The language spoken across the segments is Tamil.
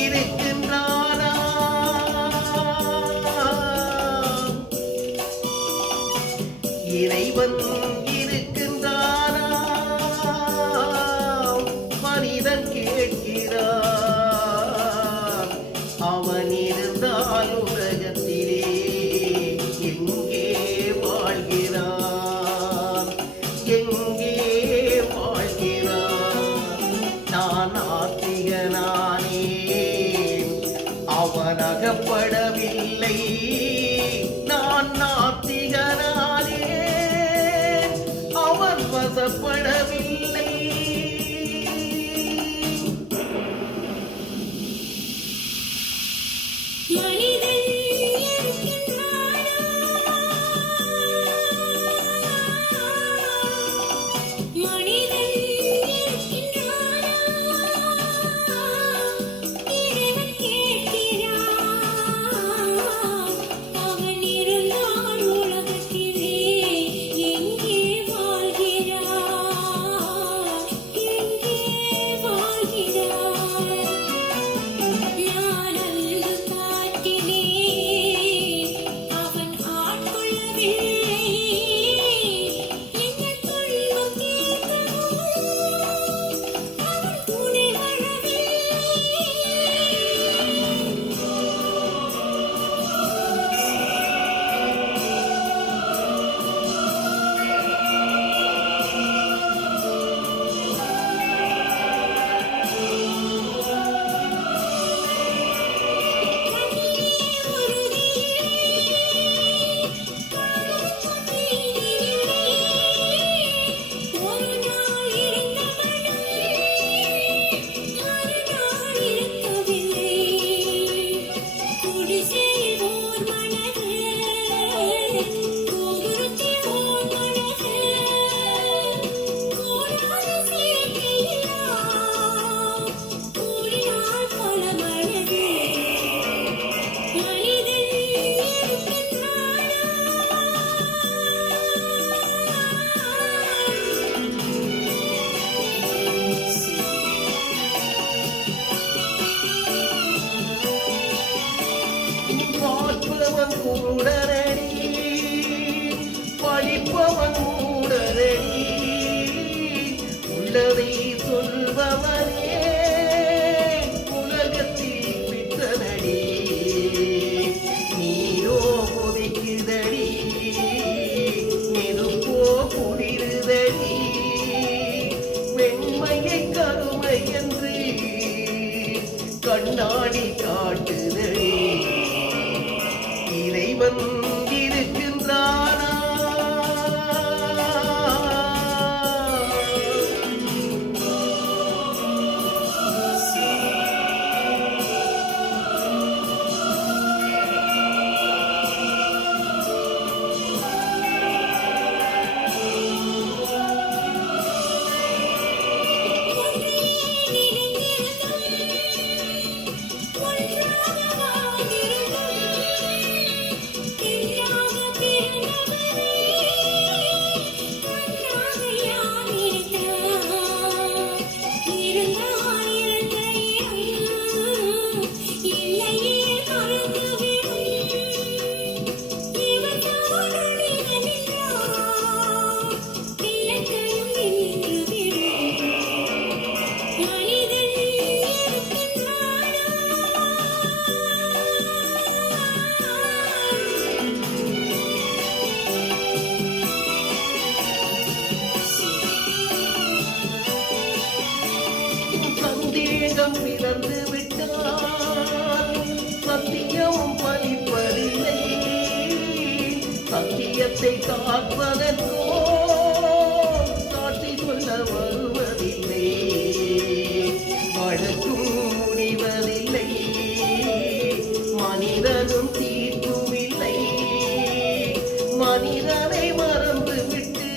இருக்கின்றானா? இறைவன் இருக்கின்றானா? மனிதன் கேட்கிறான். அவன் இருந்தால் உலகத்திலே எங்கே வாழ்கிறான்? எங்கே வாழ்கிறான்? நான் ஆத்திகனானே, அவன் அகப்படவில்லை. நான் நாத்திகனானே, அவன் வசப்படவில்லை. பார்ப்பவன் கூடரடி, படிப்பவன் கூடரடி, உள்ளதை சொல்பவனே உலகத்தில் பித்தனடி. நீரோ கொதிக்குதடி, நெருப்போ குளிருதடி, வெண்மையை கருமை என்று கண்ணாடி காட்டுதடி. இறைவன் இருக்கின்றானா? சந்தேகம் பிறந்து விட்டால் சத்தியம் பலிப்பதில்லை. சத்தியத்தை காப்பதற்கோ சாட்சி சொல்ல வருவதில்லை. வழக்கும் முடிவதில்லை, மனிதனும் தீர்ப்புமில்லை. மனிதனை மறந்துவிட்டு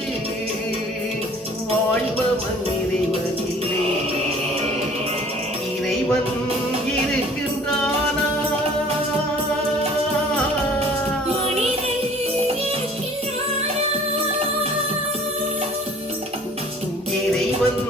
வாழ்பவன் நிறைவதில்லை. இறைவன் இருக்கின்றானா? இறைவன்